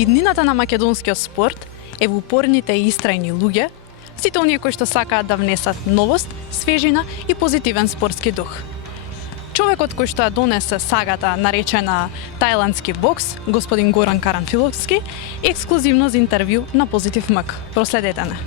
Иднината на македонскиот спорт е во упорните и истрајни луѓе, сите оние кои што сакаат да внесат новост, свежина и позитивен спортски дух. Човекот кој што ја донесе сагата наречена тајландски бокс, господин Горан Карамфиловски, ексклузивно за интервју на Позитив МК. Проследете не.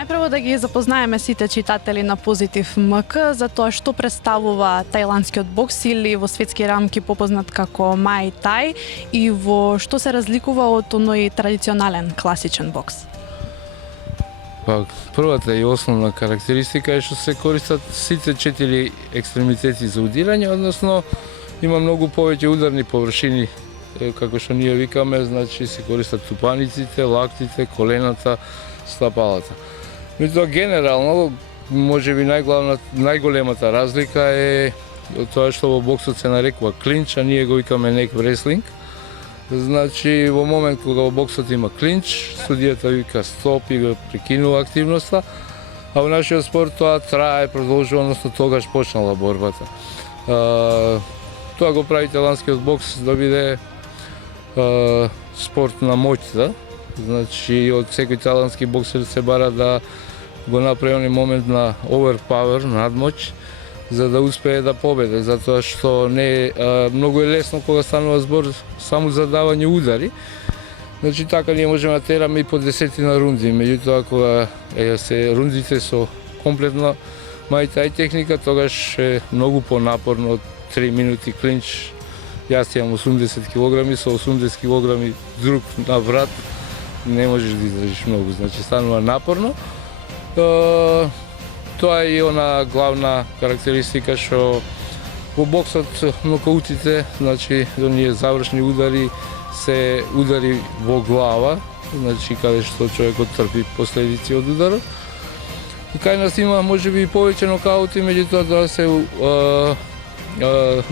Најпрво да ги запознаеме сите читатели на Позитив МК за тоа што представува тајландскиот бокс или во светски рамки попознат како Мај Тај и во што се разликува од оној традиционален класичен бокс. Па, првата и основна карактеристика е што се користат сите 4 екстремитети за удирање, односно има многу повеќе ударни површини, како што ние викаме, значи се користат тупаниците, лактите, колената, стапалата. Меѓутоа, генерално, можеби најголемата разлика е тоа што во боксот се нарекува клинч, а ние го викаме нек реслинг. Значи, во момент кога во боксот има клинч, судијата вика стоп и го прекинува активноста, а во нашиот спорт тоа трае, продолжува, односно тогаш почнала борбата. Тоа го прави тајландскиот бокс да биде спорт на моќта. Значи, од секој тајландски боксер се бара да го направи оној момент на overpower, надмоќ, за да успее да победи, затоа што не многу е лесно кога станува збор само за давање удари. Значи, така ние можеме да тераме и по 10 рунди, меѓутоа кога се рундите со комплетна Мај Тај техника, тогаш е многу понапорно, од 3 минути клинч. Јас имам 80 кг, со 80 кг друг на врат, не можеш да издржиш многу, значи станува напорно. Тоа е и она главна карактеристика што во боксот нокаутите, значи оние завршни удари се удари во глава, значи каде што човекот трпи последици од ударот. И кај нас има можеби повеќе нокаути, меѓутоа тоа се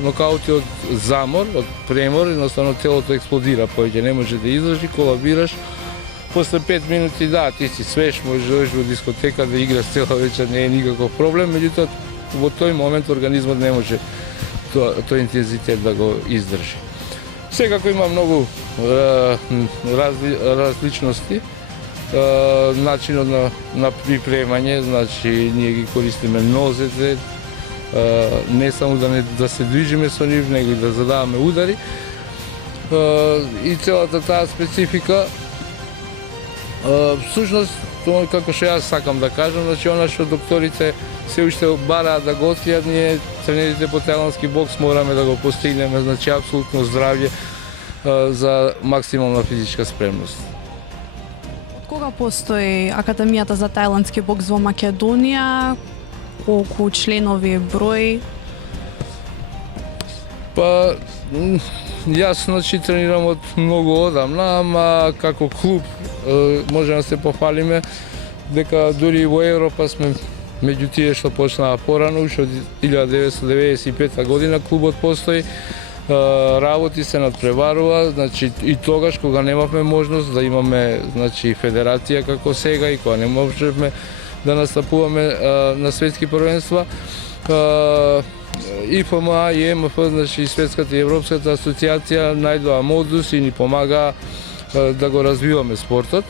нокаути од замор, од премор, едноставно телото експлодира повеќе, не може да издржи, колабираш. После 5 минути, да, ти си свеж, можеш да одиш во дискотека, да играш цела вечер, не е никаков проблем, меѓутоа во тој момент организмот не може тој интензитет да го издржи. Секако има многу различности, начинот на припремање, значи ние ги користиме нозете, не само да се движиме со нив, него и да задаваме удари. И целата таа специфика, всушност, тоа како што јас сакам да кажам, значи она што докторите се уште бараат да го откријат, ние тренерите по тајландски бокс мораме да го постигнеме, значи апсолутно здравје за максимална физичка спремност. Од кога постои Академијата за тајландски бокс во Македонија? Колку членови број? Па, јас значи тренирам од многу одамна, ама како клуб можеме да се пофалиме дека дури во Европа сме меѓу тие што почнаа порано, уште од 1995 година клубот постои, работи се надпреварува, значи и тогаш кога немавме можност да имаме значи федерација како сега и кога не можевме да настапуваме на светски првенства, ИФМА и МФ, значи Светската и Европската асоциација најдоа модус и ни помага да го развиваме спортот.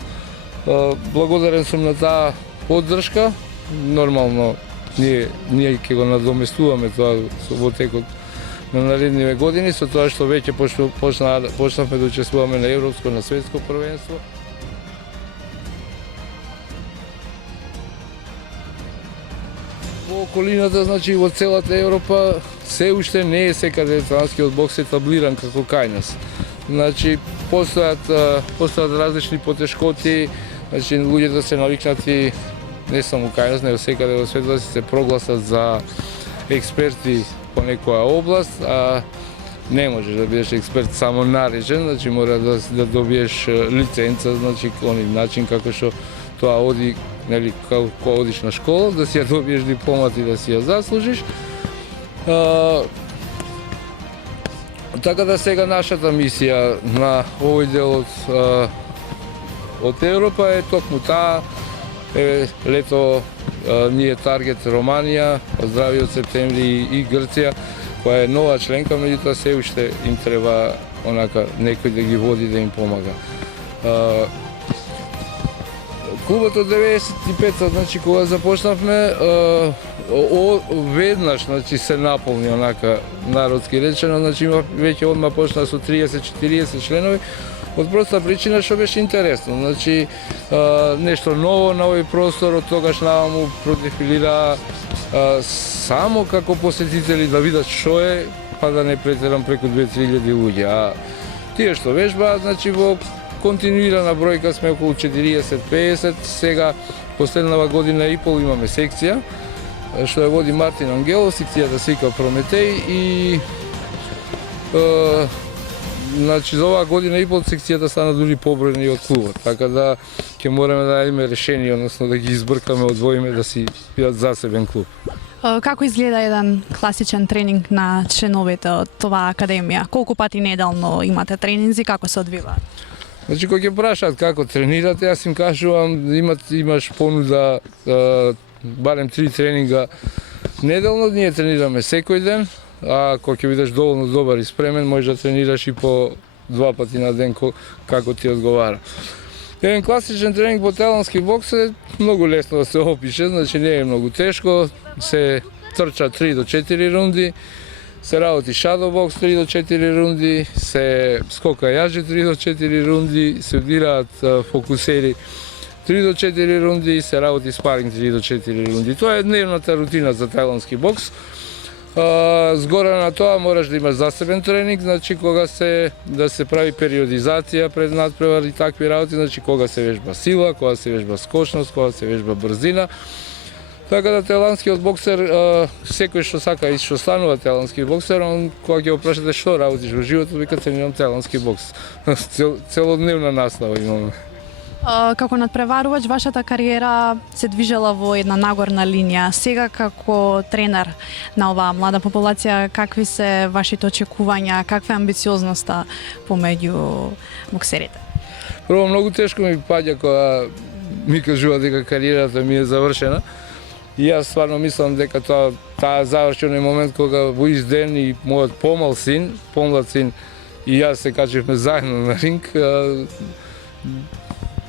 Благодарен сум на таа поддршка. Нормално ние ќе го надоместуваме тоа во текот на наредниве години, со тоа што веќе почнавме да учествуваме на европско, на светско првенство. Во околината, значи во целата Европа, се уште не е секаде тајландскиот бокс етаблиран како кај нас. Значи, постојат различни потешкоти, значи луѓето се навикнати не само кај нас, него секаде во светот да се прогласат за експерти по некоја област, а не можеш да бидеш експерт само наречен, значи мора да добиеш лиценца, значи оној начин како што тоа оди, нели, кога одиш на школа, да си ја добиеш дипломата и да си ја заслужиш. Така да сега нашата мисија на овој дел од Европа е токму таа. Лето ние таргет Романија, здрави од септември и Грција, која е нова членка, меѓутоа се уште им треба онака некој да ги води, да им помага. Клубот од 95-та, значи кога започнавме, веднаш значи се наполни онака народски речено, значи има веќе одма почна со 30-40 членови. Од проста причина што беше интересно, значи нешто ново на овој простор, од тогаш наваму продефилира само како посетители да видат што е, па да не претерам преку 2-3 илјади луѓе. А тие што вежбаат, значи во континуирана бројка сме околу 40-50, сега последнава година и пол имаме секција, што ја води Мартин Ангелов, секцијата се вика Прометеј и значи за оваа година и пол секцијата стана дури побројни од клубот, така да ќе мораме да најдеме решение, односно да ги избркаме, одвоиме да си бидат засебен клуб. Како изгледа еден класичен тренинг на членовите од това академија? Колку пати неделно имате тренинзи, како се одвиваат? Значи, кога ќе прашаат како тренирате, јас им кажувам, имаш понуда барем 3 тренинга неделно, ние тренираме секој ден, а кога ќе бидеш доволно добар и спремен, можеш да тренираш и по 2 пати на ден како ти одговара. Еден класичен тренинг по тајландски бокс е многу лесно да се опише, значи не е многу тешко, се трча 3 до 4 рунди, се работи шадо бокс 3 до 4 рунди, се скока јажи 3 до 4 рунди, се одираат фокусери 3 до 4 рунди и се работи спаринг 3 до 4 рунди. Тоа е дневната рутина за тајландски бокс. Згора на тоа мораш да имаш засебен тренинг, значи кога да се прави периодизација пред надпревар и такви работи, значи кога се вежба сила, кога се вежба скочност, кога се вежба брзина. Така да тајландскиот боксер, секој што сака и што станува тајландски боксер, он кога ќе го прашате што работиш во животот, вика тренирам тајландски бокс. Целодневна настава имаме. Како надпреварувач, вашата кариера се движела во една нагорна линија. Сега како тренер на оваа млада популација, какви се вашите очекувања, каква е амбициозноста помеѓу боксерите? Прво, многу тешко ми паѓа кога ми кажува дека кариерата ми е завршена. И јас стварно мислам дека таа заврши оној момент кога во ист ден и мојот помлад син и јас се качивме заедно на ринг,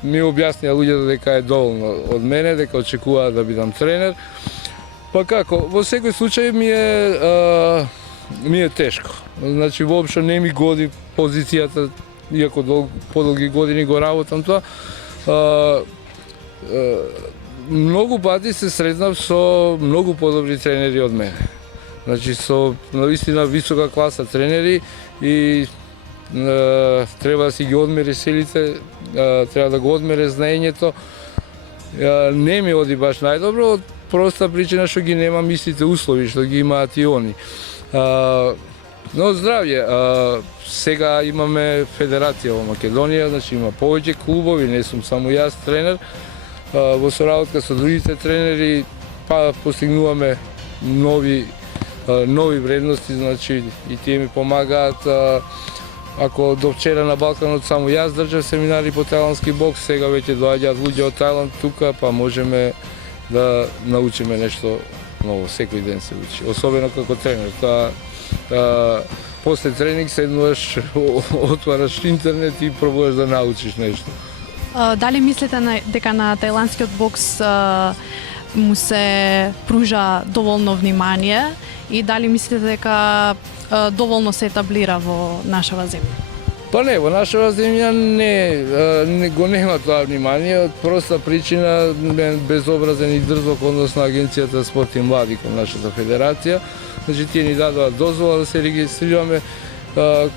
ми објаснија луѓето дека е доволно од мене, дека очекуваат да бидам тренер. Па како, во секој случај ми е тешко. Значи, воопшто не ми годи позицијата, иако подолги години го работам тоа. Многу пати се сретнав со многу подобри тренери од мене. Значи, со наистина висока класа тренери и треба да си ги одмери силите, треба да го одмере знаењето. Не ми оди баш најдобро, од проста причина што ги немам истите услови што ги имаат и они. Но здравје, сега имаме федерација во Македонија, значи има повеќе клубови, не сум само јас тренер. Во соработка со другите тренери па постигнуваме нови вредности, значи и тие ми помагаат. Ако до вчера на Балканот само јас држав семинари по тајландски бокс, сега веќе доаѓаат луѓе од Тајланд тука, па можеме да научиме нешто ново, секој ден се учи, особено како тренер. После тренинг седнуваш, отвараш интернет и пробуваш да научиш нешто. Дали мислите дека на тајландскиот бокс му се пружа доволно внимание и дали мислите дека доволно се етаблира во нашава земја? Па не, во нашава земја не го нема тоа внимание, од проста причина безобразен и дрзок однос на Агенцијата спорт и млади кон нашата федерација. Значи, тие ни дадоа дозвола да се регистрираме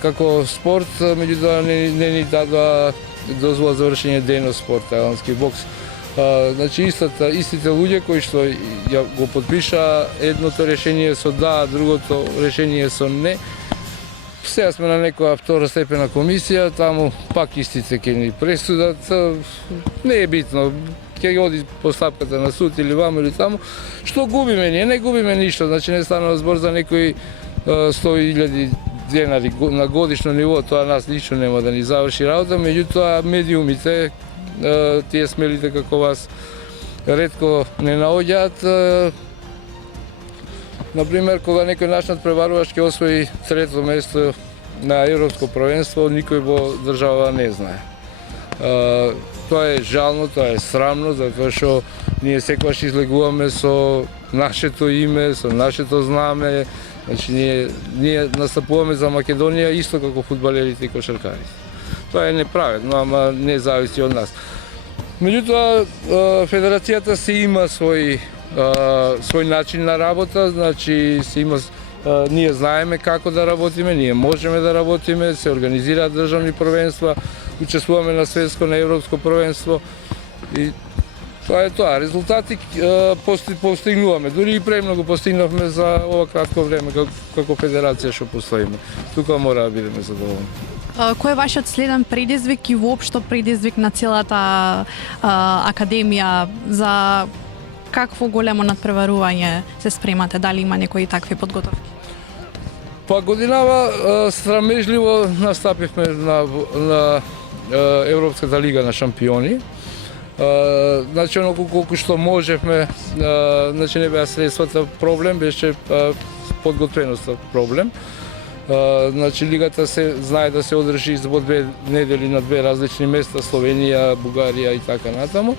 како спорт, меѓутоа не ни дадоа дозвола за вршење дејност спорт, тајландски бокс. Значи, истите луѓе кои што ја го подпиша едното решение со да, другото решение со не. Сега сме на некоја второстепена комисија, таму пак истите ќе ни пресудат. Не е битно, ќе ги оди постапката на суд или ваму или таму. Што губиме ние? Не губиме ништо, значи не станува збор за некои 100.000 денари на годишно ниво, тоа нас лично нема да ни заврши работа, меѓутоа медиумите, тие смелите како вас, ретко не наоѓаат. Например, кога некој наш надпреваруваш ќе освои трето место на Европско првенство, никој во држава не знае. Тоа е жално, тоа е срамно, затоа што ние секогаш излегуваме со нашето име, со нашето знаме. Значи ние настапуваме за Македонија исто како фудбалерите и кошаркарите. Тоа е неправедно, ама не зависи од нас. Меѓутоа, федерацијата се има свој начин на работа, значи се има, ние знаеме како да работиме, ние можеме да работиме, се организираат државни првенства, учествуваме на светско, на европско првенство и тоа е тоа. Резултати постигнуваме, дури и премногу постигнавме за ова кратко време како федерација што постоиме. Тука мора да бидеме задоволни. Кој е вашиот следен предизвик и воопшто предизвик на целата академија, за какво големо надпреварување се спремате? Дали има некои такви подготовки? Па годинава срамежливо настапивме на Европската лига на шампиони. Значи оноку колку што можевме, значи не беа средствата проблем, беше подготвеноста проблем. Значи лигата се знае да се одржи во 2 недели на 2 различни места, Словенија, Бугарија и така натаму.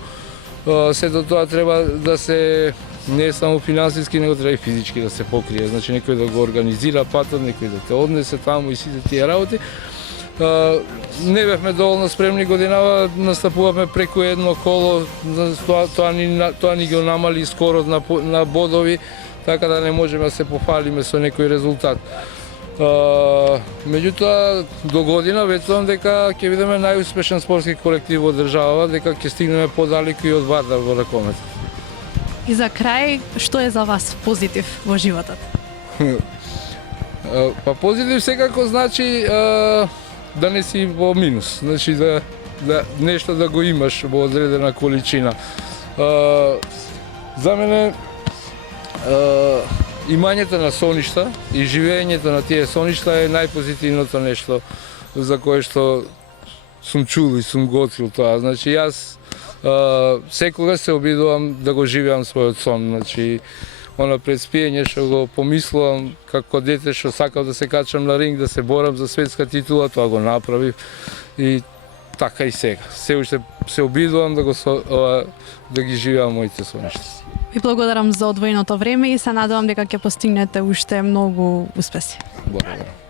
Сето тоа треба да се не само финансиски, него треба и физички да се покрие. Значи некој да го организира патот, некој да те однесе таму и сите тие работи. Не бевме доволно спремни годинава, настапувавме преку едно коло, тоа ни го намали скорот на бодови, така да не можеме да се пофалиме со некој резултат. Меѓутоа, до година ветувам дека ќе бидеме најуспешен спортски колектив во државава, дека ќе стигнеме подалеку и од Вардар во ракомет. И за крај, што е за вас позитив во животот? Па позитив секако значи да не си во минус, значи да нешто да го имаш во одредена количина. За мене имањето на соништа и живеењето на тие соништа е најпозитивното нешто за кое што сум чул и сум го открил тоа. Значи јас секогаш се обидувам да го живеам својот сон. Значи она пред спиење што го помислувам како дете што сакав да се качам на ринг, да се борам за светска титула, тоа го направив и така и сега. Се уште се обидувам да ги живеам моите соништа. Ви благодарам за одвоеното време и се надевам дека ќе постигнете уште многу успеси. Благодарам.